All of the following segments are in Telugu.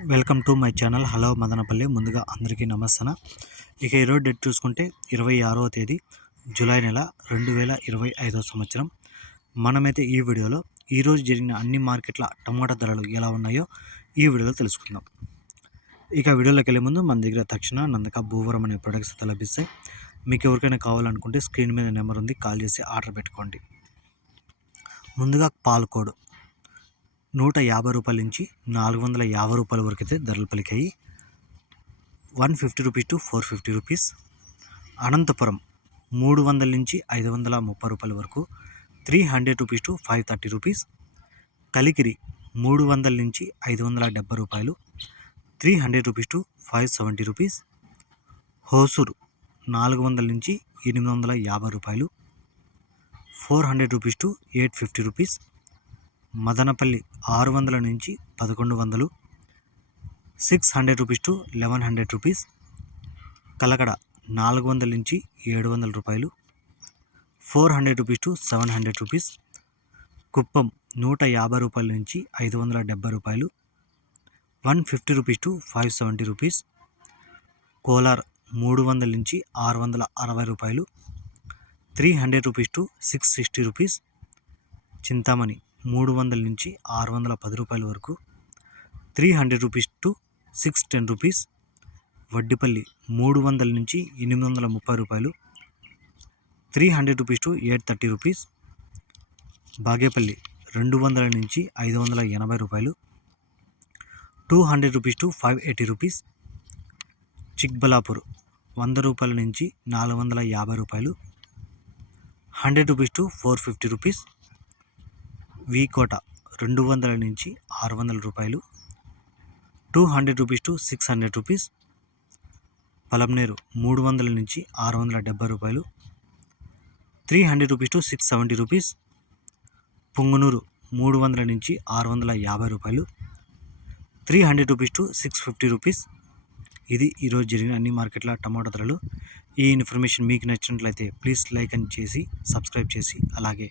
Welcome to my channel. Hello Madanapalle. ముందుగా అందరికీ నమస్తన. ఇక ఈరోజు డేట్ చూసుకుంటే 26వ తేదీ జూలై నెల 2025 సంవత్సరం. మనమైతే ఈ వీడియోలో ఈరోజు జరిగిన అన్ని మార్కెట్ల టమాటా ధరలు ఎలా ఉన్నాయో ఈ వీడియోలో తెలుసుకుందాం. ఇక వీడియోలోకి వెళ్ళే ముందు మన దగ్గర తక్షణ నందక భూవరం అనే ప్రొడక్ట్స్ అయితే లభిస్తాయి. మీకు ఎవరికైనా కావాలనుకుంటే స్క్రీన్ మీద నెంబర్ ఉంది, కాల్ చేసి ఆర్డర్ పెట్టుకోండి. ముందుగా పాలకోడు 150 రూపాయల నుంచి 450 రూపాయల వరకు అయితే ధరలు పలికాయి. 150 రూపీస్ టు 450 రూపీస్. అనంతపురం 300 నుంచి 530 రూపాయల వరకు, 300 రూపీస్ టు 530 రూపీస్. కలికిరి 300 నుంచి 570 రూపాయలు, 300 రూపీస్ టు 570 రూపీస్. హోసూరు 400 నుంచి 850 రూపాయలు, 400 రూపీస్ టు 850 రూపీస్. మదనపల్లి 600 నుంచి 1100, 600 రూపీస్ టు 1100 రూపీస్. కలకడ 400 నుంచి 700 రూపాయలు, 400 రూపీస్ టు 700 రూపీస్. కుప్పం 150 రూపాయల నుంచి 570 రూపాయలు, 150 రూపీస్ టు 570 రూపీస్. కోలార్ 300 నుంచి 660 రూపాయలు, 300 రూపీస్ టు 660 రూపీస్. చింతామణి 300 నుంచి 610 రూపాయల వరకు, 300 రూపీస్ టు 610 రూపీస్. వడ్డిపల్లి 300 నుంచి 830 రూపాయలు, 300 రూపీస్ టు 830 రూపీస్. బాగేపల్లి 200 నుంచి 580 రూపాయలు, 200 రూపీస్ టు 580 రూపీస్. చిక్బలాపూర్ 100 రూపాయల నుంచి 450 రూపాయలు, 100 రూపీస్ టు 450 రూపీస్. వీకోట 200 నుంచి 600 రూపాయలు, 200 రూపీస్ టు 600 రూపీస్. పలమనేరు 300 నుంచి 670 రూపాయలు, 300 రూపీస్ టు 670 రూపీస్. పుంగునూరు 300 నుంచి 650 రూపాయలు, 300 రూపీస్ టు 650 రూపీస్. ఇది ఈరోజు జరిగిన అన్ని మార్కెట్ల టమాటో ధరలు. ఈ ఇన్ఫర్మేషన్ మీకు నచ్చినట్లయితే ప్లీజ్ లైక్ అని చేసి సబ్స్క్రైబ్ చేసి అలాగే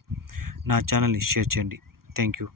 నా ఛానల్ని షేర్ చేయండి. Thank you.